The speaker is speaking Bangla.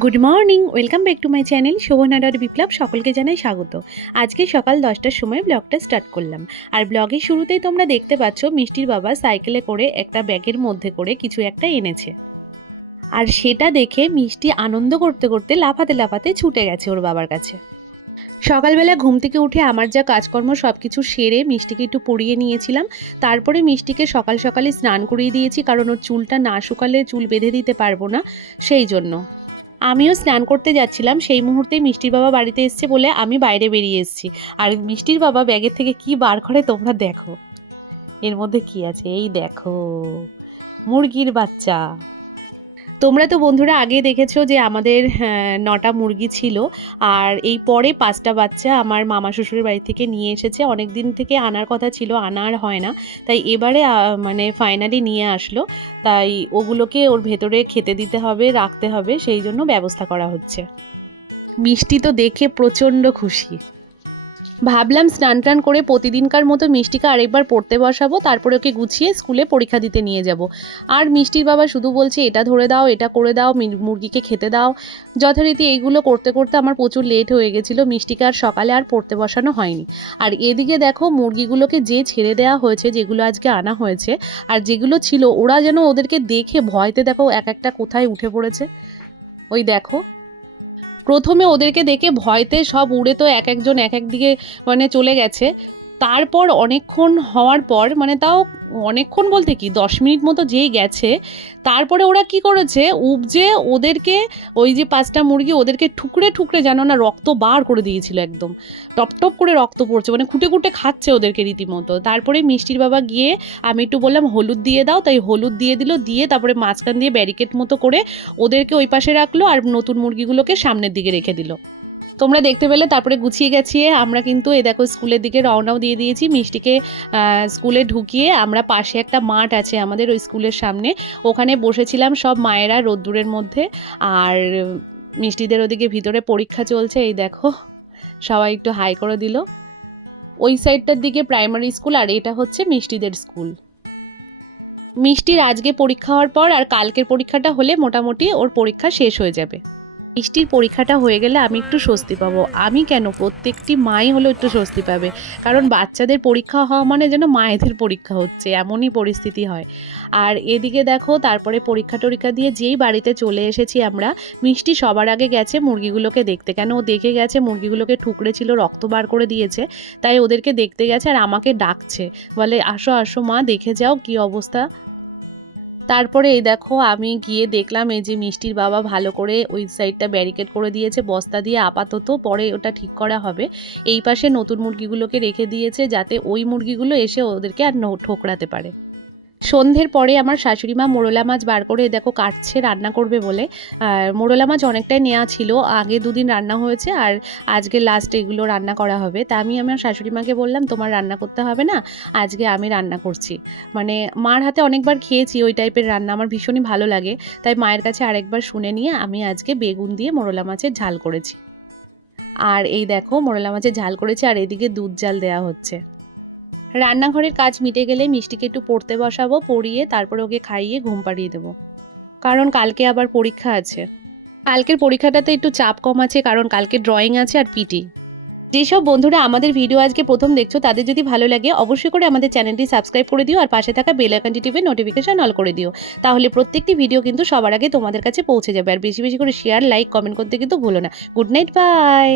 Good morning welcome back to my channel শোভনাডার বিপ্লব সকলকে জানাই স্বাগত। আজকে সকাল দশটার সময় ব্লগটা স্টার্ট করলাম। আর ব্লগের শুরুতেই তোমরা দেখতে পাচ্ছ, মিষ্টির বাবা সাইকেলে করে একটা ব্যাগের মধ্যে করে কিছু একটা এনেছে। আর সেটা দেখে মিষ্টি আনন্দ করতে করতে লাফাতে লাফাতে ছুটে গেছে ওর বাবার কাছে। সকালবেলা ঘুম থেকে উঠে আমার যা কাজকর্ম সব কিছু সেরে মিষ্টিকে একটু পরিয়ে নিয়েছিলাম। তারপরে মিষ্টিকে সকাল সকালে স্নান করিয়ে দিয়েছি, কারণ ওর চুলটা না শুকালে চুল বেঁধে দিতে পারব না, সেই জন্য। আমিও স্নান করতে যাচ্ছিলাম, সেই মুহূর্তে মিষ্টির বাবা বাড়িতে এসছে বলে আমি বাইরে বেরিয়ে এসেছি। আর মিষ্টির বাবা ব্যাগের থেকে কি বার করে তোমরা দেখো। এর মধ্যে কি আছে? এই দেখো, মুরগির বাচ্চা। তোমরা তো বন্ধুরা আগে দেখেছ যে আমাদের হ্যাঁ, নটা মুরগি ছিল। আর এই পরে পাঁচটা বাচ্চা আমার মামা শ্বশুরের বাড়ি থেকে নিয়ে এসেছে। অনেক দিন থেকে আনার কথা ছিল আনার হয় না। তাই এবারে মানে ফাইনালি নিয়ে আসলো। তাই ওগুলোকে ওর ভেতরে খেতে দিতে হবে রাখতে হবে সেই জন্য ব্যবস্থা করা হচ্ছে। মিষ্টি তো দেখে প্রচণ্ড খুশি। ভাবলাম স্নান টান করে প্রতিদিনকার মতো মিষ্টিকে আরেকবার পড়তে বসাবো, তারপরে ওকে গুছিয়ে স্কুলে পরীক্ষা দিতে নিয়ে যাব। আর মিষ্টির বাবা শুধু বলছে, এটা ধরে দাও, এটা করে দাও মুরগিকে খেতে দাও। যথারীতি এইগুলো করতে করতে আমার প্রচুর লেট হয়ে গেছিল, মিষ্টিকে আর সকালে আর পড়তে বসানো হয়নি। আর এদিকে দেখো, মুরগিগুলোকে যে ছেড়ে দেওয়া হয়েছে, যেগুলো আজকে আনা হয়েছে, আর যেগুলো ছিল, ওরা যেন ওদেরকে দেখে ভয়তে দেখো এক একটা কোথায় উঠে পড়েছে। ওই দেখো। প্রথমে ওদেরকে দেখে ভয়তে সব উড়ে তো এক একজন এক এক দিকে মানে চলে গেছে। তারপর অনেকক্ষণ হওয়ার পর মানে তাও অনেকক্ষণ বলতে কি, দশ মিনিট মতো যেই গেছে, তারপরে ওরা কি করেছে, উপজে ওদেরকে ওই যে পাঁচটা মুরগি ওদেরকে ঠুকরে ঠুকরে যেন না রক্ত বার করে দিয়েছিল একদম। টপ টপ করে রক্ত পড়ছে মানে খুঁটে খুঁটে খাচ্ছে ওদেরকে রীতিমতো। তারপরে মিষ্টির বাবা গিয়ে, আমি একটু বললাম, হলুদ দিয়ে দাও। তাই হলুদ দিয়ে দিল, দিয়ে তারপরে মাঝখান দিয়ে ব্যারিকেড মতো করে ওদেরকে ওই পাশে রাখল আর নতুন মুরগিগুলোকে সামনের দিকে রেখে দিল। তোমরা দেখতে পেলে, তারপরে গুছিয়ে গেছিয়ে আমরা কিন্তু এ দেখো স্কুলের দিকে রওনাও দিয়ে দিয়েছি। মিষ্টিকে স্কুলে ঢুকিয়ে আমরা পাশে একটা মাঠ আছে আমাদের ওই স্কুলের সামনে। ওখানে বসেছিলাম সব মায়েরা রোদ্দুরের মধ্যে আর মিষ্টিদের ওদিকে ভিতরে পরীক্ষা চলছে। এই দেখো, সবাই একটু হাই করে দিল। ওই সাইডটার দিকে প্রাইমারি স্কুল আর এটা হচ্ছে মিষ্টিদের স্কুল। মিষ্টির আজকে পরীক্ষা হওয়ার পর আর কালকের পরীক্ষাটা হলে মোটামুটি ওর পরীক্ষা শেষ হয়ে যাবে। মিষ্টির পরীক্ষাটা হয়ে গেলে আমি একটু স্বস্তি পাবো। আমি কেন? প্রত্যেকটি মাই হলো একটু স্বস্তি পাবে। কারণ বাচ্চাদের পরীক্ষা হওয়া মানে যেন মায়েদের পরীক্ষা হচ্ছে, এমনই পরিস্থিতি হয়। আর এদিকে দেখো, তারপরে পরীক্ষা টরীক্ষা দিয়ে যেই বাড়িতে চলে এসেছি আমরা, মিষ্টি সবার আগে গেছে মুরগিগুলোকে দেখতে। কেন? ও দেখে গেছে মুরগিগুলোকে ঠুকরে ছিল, রক্ত বার করে দিয়েছে। তাই ওদেরকে দেখতে গেছে আর আমাকে ডাকছে। বলে, আসো আসো মা, দেখে যাও কি অবস্থা? তারপরে এই দেখো আমি গিয়ে দেখলাম এই যে মিষ্টির বাবা ভালো করে ওই সাইডটা ব্যারিকেড করে দিয়েছে, বস্তা দিয়ে আপাতত পরে ওটা ঠিক করা হবে। এই পাশে নতুন মুরগিগুলোকে রেখে দিয়েছে যাতে ওই মুরগিগুলো এসে ওদেরকে আর ঠোকরাতে পারে। সন্ধ্যের পরে আমার শাশুড়ি মা মোরলা মাছ বার করে, দেখো কাটছে, রান্না করবে বলে। আর মোরলা মাছ অনেকটাই নেওয়া ছিল, আগে দুদিন রান্না হয়েছে আর আজকে লাস্ট এগুলো রান্না করা হবে। তা আমি আমার শাশুড়ি মাকে বললাম, তোমার রান্না করতে হবে না, আজকে আমি রান্না করছি। মানে মার হাতে অনেকবার খেয়েছি ওই টাইপের রান্না, আমার ভীষণই ভালো লাগে। তাই মায়ের কাছে আরেকবার শুনে নিয়ে আমি আজকে বেগুন দিয়ে মোরলা মাছের ঝাল করেছি। আর এই দেখো, মোরলা মাছের ঝাল করেছি আর এদিকে দুধ জাল দেওয়া হচ্ছে। রান্নাঘরের কাজ মিটে গেলে মিষ্টিকে একটু পড়তে বসাবো, পড়িয়ে তারপর ওকে খাইয়ে ঘুম পাড়িয়ে দেবো। কারণ কালকে আবার পরীক্ষা আছে। কালকের পরীক্ষাটাতে একটু চাপ কম আছে কারণ কালকে ড্রয়িং আছে আর পিটি যেসব বন্ধুরা আমাদের ভিডিও আজকে প্রথম দেখছ, তাদের যদি ভালো লাগে অবশ্যই করে আমাদের চ্যানেলটি সাবস্ক্রাইব করে দিও আর পাশে থাকা বেল আইকনটি টিপে নোটিফিকেশন অল করে দিও। তাহলে প্রত্যেকটি ভিডিও কিন্তু সবার আগে তোমাদের কাছে পৌঁছে যাবে। আর বেশি বেশি করে শেয়ার লাইক কমেন্ট করতে কিন্তু ভুলো না। Good night bye